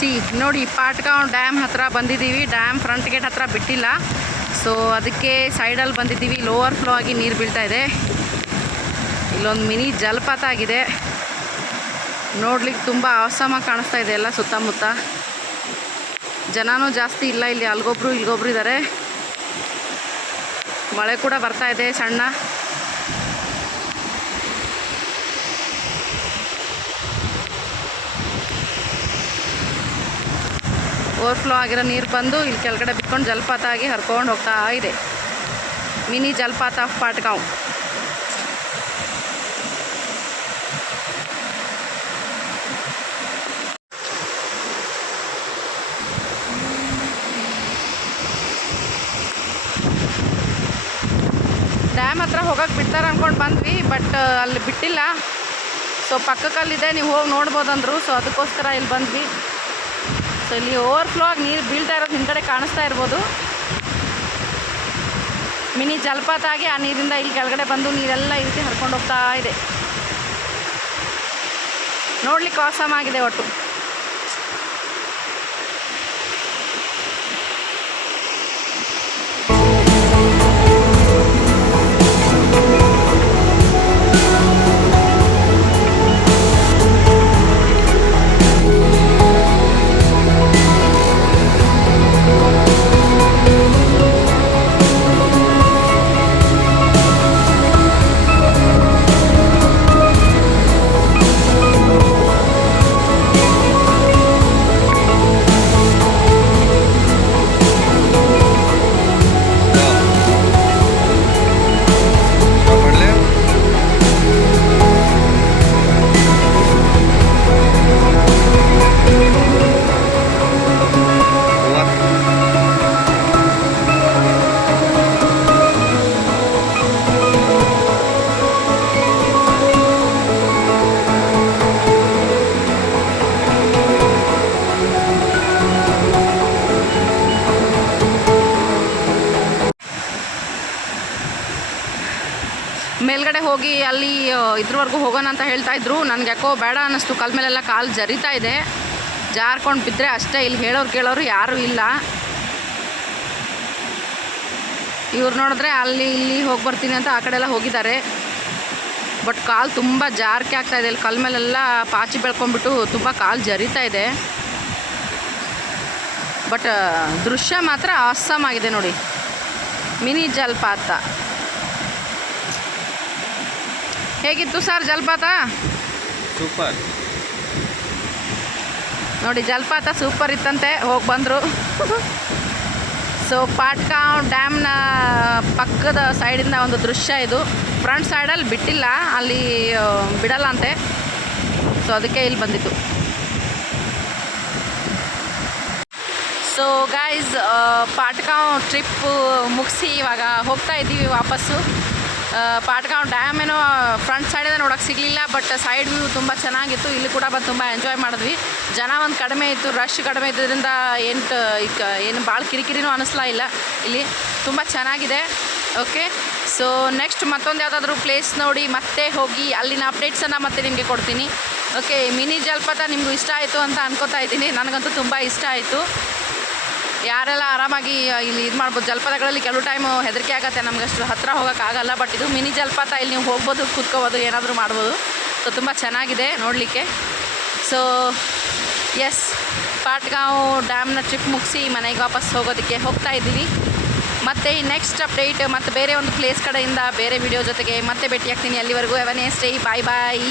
C ನೋಡಿ, Patgaon dam ಹತ್ರ ಬಂದಿದ್ದೀವಿ. ಡ್ಯಾಮ್ ಫ್ರಂಟ್ ಗೇಟ್ ಹತ್ರ ಬಿಟ್ಟಿಲ್ಲ, ಸೊ ಅದಕ್ಕೆ ಸೈಡಲ್ಲಿ ಬಂದಿದ್ದೀವಿ. ಲೋವರ್ ಫ್ಲೋ ಆಗಿ ನೀರು ಬೀಳ್ತಾ ಇದೆ. ಇಲ್ಲೊಂದು ಮಿನಿ ಜಲಪಾತ ಆಗಿದೆ, ನೋಡ್ಲಿಕ್ಕೆ ತುಂಬ ಆಸಮಾಗಿ ಕಾಣಿಸ್ತಾ ಇದೆ. ಎಲ್ಲ ಸುತ್ತಮುತ್ತ ಜನನೂ ಜಾಸ್ತಿ ಇಲ್ಲ ಇಲ್ಲಿ, ಅಲ್ಗೊಬ್ರು ಇಲ್ಗೊಬ್ರು ಇದ್ದಾರೆ. ಮಳೆ ಕೂಡ ಬರ್ತಾ ಇದೆ ಸಣ್ಣ. ಓವರ್ಫ್ಲೋ ಆಗಿರೋ ನೀರು ಬಂದು ಇಲ್ಲಿ ಕೆಳಗಡೆ ಬಿಟ್ಕೊಂಡು ಜಲಪಾತ ಆಗಿ ಹರ್ಕೊಂಡು ಹೋಗ್ತಾ ಇದೆ. ಮಿನಿ ಜಲಪಾತ ಆಫ್ ಪಾಟ್ಗಾಂವ್. ಡ್ಯಾಮ್ ಹತ್ರ ಹೋಗೋಕೆ ಬಿಡ್ತಾರೆ ಅಂದ್ಕೊಂಡು ಬಂದ್ವಿ, ಬಟ್ ಅಲ್ಲಿ ಬಿಟ್ಟಿಲ್ಲ. ಸೊ ಪಕ್ಕಕ್ಕಲ್ಲಿದೆ, ನೀವು ಹೋಗಿ ನೋಡ್ಬೋದಂದ್ರು. ಸೊ ಅದಕ್ಕೋಸ್ಕರ ಇಲ್ಲಿ ಬಂದ್ವಿ. ಸೊ ಇಲ್ಲಿ ಓವರ್ಫ್ಲೋ ಆಗಿ ನೀರು ಬೀಳ್ತಾ ಇರೋದು ಹಿಂದ್ಗಡೆ ಕಾಣಿಸ್ತಾ ಇರ್ಬೋದು. ಮಿನಿ ಜಲಪಾತ ಆಗಿ ಆ ನೀರಿಂದ ಇಲ್ಲಿ ಕೆಳಗಡೆ ಬಂದು ನೀರೆಲ್ಲ ಈ ರೀತಿ ಹರ್ಕೊಂಡು ಹೋಗ್ತಾ ಇದೆ. ನೋಡ್ಲಿಕ್ಕೆ ಆಸಮಾಗಿದೆ ಒಟ್ಟು. ಮೇಲ್ಗಡೆ ಹೋಗಿ ಅಲ್ಲಿ ಇದ್ರವರೆಗೂ ಹೋಗೋಣ ಅಂತ ಹೇಳ್ತಾ ಇದ್ರು. ನನಗೆ ಯಾಕೋ ಬೇಡ ಅನ್ನಿಸ್ತು. ಕಾಲ ಮೇಲೆಲ್ಲ ಕಾಲು ಜರಿತಾ ಇದೆ, ಜಾರ್ಕೊಂಡು ಬಿದ್ದರೆ ಅಷ್ಟೇ. ಇಲ್ಲಿ ಹೇಳೋರು ಕೇಳೋರು ಯಾರೂ ಇಲ್ಲ. ಇವ್ರು ನೋಡಿದ್ರೆ ಅಲ್ಲಿ ಇಲ್ಲಿ ಹೋಗಿ ಬರ್ತೀನಿ ಅಂತ ಆ ಕಡೆ ಎಲ್ಲ ಹೋಗಿದ್ದಾರೆ. ಬಟ್ ಕಾಲು ತುಂಬ ಜಾರಿಕೆ ಆಗ್ತಾಯಿದೆ. ಇಲ್ಲಿ ಕಾಲ ಮೇಲೆಲ್ಲ ಪಾಚಿ ಬೆಳ್ಕೊಂಡ್ಬಿಟ್ಟು ತುಂಬ ಕಾಲು ಜರಿತಾ ಇದೆ. ಬಟ್ ದೃಶ್ಯ ಮಾತ್ರ ಆಸಮ್ ಆಗಿದೆ ನೋಡಿ. ಮಿನಿ ಜಲಪಾತ ಹೇಗಿತ್ತು ಸರ್ ಜಲಪಾತ? ಸೂಪರ್ ನೋಡಿ, ಜಲಪಾತ ಸೂಪರ್ ಇತ್ತಂತೆ, ಹೋಗಿ ಬಂದರು. ಸೊ ಪಾಟ್ಗಾಂವ್ ಡ್ಯಾಮ್ನ ಪಕ್ಕದ ಸೈಡಿಂದ ಒಂದು ದೃಶ್ಯ ಇದು. ಫ್ರಂಟ್ ಸೈಡಲ್ಲಿ ಬಿಟ್ಟಿಲ್ಲ, ಅಲ್ಲಿ ಬಿಡಲ್ಲ ಅಂತೆ. ಸೊ ಅದಕ್ಕೆ ಇಲ್ಲಿ ಬಂದಿತ್ತು. ಸೊ ಗೈಸ್, ಪಾಟ್ಗಾಂವ್ ಟ್ರಿಪ್ ಮುಗಿಸಿ ಇವಾಗ ಹೋಗ್ತಾ ಇದ್ದೀವಿ ವಾಪಸ್ಸು. ಪಾಟ್ಗಾಂವ್ ಡ್ಯಾಮ್ ಏನೋ ಫ್ರಂಟ್ ಸೈಡಿಂದ ನೋಡೋಕ್ಕೆ ಸಿಗಲಿಲ್ಲ, ಬಟ್ ಸೈಡ್ ವ್ಯೂ ತುಂಬ ಚೆನ್ನಾಗಿತ್ತು. ಇಲ್ಲಿ ಕೂಡ ಬಂದು ತುಂಬ ಎಂಜಾಯ್ ಮಾಡಿದ್ವಿ. ಜನ ಒಂದು ಕಡಿಮೆ ಇತ್ತು, ರಶ್ ಕಡಿಮೆ ಇದ್ದರಿಂದ ಏನು ಭಾಳ ಕಿರಿಕಿರಿನೂ ಅನ್ನಿಸ್ಲಾ ಇಲ್ಲ. ಇಲ್ಲಿ ತುಂಬ ಚೆನ್ನಾಗಿದೆ. ಓಕೆ, ಸೊ ನೆಕ್ಸ್ಟ್ ಮತ್ತೊಂದು ಯಾವುದಾದ್ರೂ ಪ್ಲೇಸ್ ನೋಡಿ ಮತ್ತೆ ಹೋಗಿ ಅಲ್ಲಿನ ಅಪ್ಡೇಟ್ಸನ್ನು ಮತ್ತೆ ನಿಮಗೆ ಕೊಡ್ತೀನಿ. ಓಕೆ, ಮಿನಿ ಜಲಪಾತ ನಿಮಗೂ ಇಷ್ಟ ಆಯಿತು ಅಂತ ಅನ್ಕೋತಾ ಇದ್ದೀನಿ. ನನಗಂತೂ ತುಂಬ ಇಷ್ಟ ಆಯಿತು. ಯಾರೆಲ್ಲ ಆರಾಮಾಗಿ ಇಲ್ಲಿ ಇದು ಮಾಡ್ಬೋದು. ಜಲಪಾತಗಳಲ್ಲಿ ಕೆಲವು ಟೈಮು ಹೆದರಿಕೆ ಆಗುತ್ತೆ, ನಮಗಷ್ಟು ಹತ್ತಿರ ಹೋಗೋಕ್ಕಾಗಲ್ಲ. ಬಟ್ ಇದು ಮಿನಿ ಜಲಪಾತ, ಇಲ್ಲಿ ನೀವು ಹೋಗ್ಬೋದು, ಕೂತ್ಕೋಬೋದು, ಏನಾದರೂ ಮಾಡ್ಬೋದು. ಸೊ ತುಂಬ ಚೆನ್ನಾಗಿದೆ ನೋಡಲಿಕ್ಕೆ. ಸೊ ಎಸ್, ಪಾಟ್ಗಾಂವ್ ಡ್ಯಾಮ್ನ ಟ್ರಿಪ್ ಮುಗಿಸಿ ಮನೆಗೆ ವಾಪಸ್ ಹೋಗೋದಕ್ಕೆ ಹೋಗ್ತಾ ಇದ್ದೀವಿ. ಮತ್ತು ನೆಕ್ಸ್ಟ್ ಅಪ್ಡೇಟ್ ಮತ್ತು ಬೇರೆ ಒಂದು ಪ್ಲೇಸ್ ಕಡೆಯಿಂದ ಬೇರೆ ವಿಡಿಯೋ ಜೊತೆಗೆ ಮತ್ತೆ ಭೇಟಿಯಾಗ್ತೀನಿ. ಅಲ್ಲಿವರೆಗೂ have a nice day. Bye bye.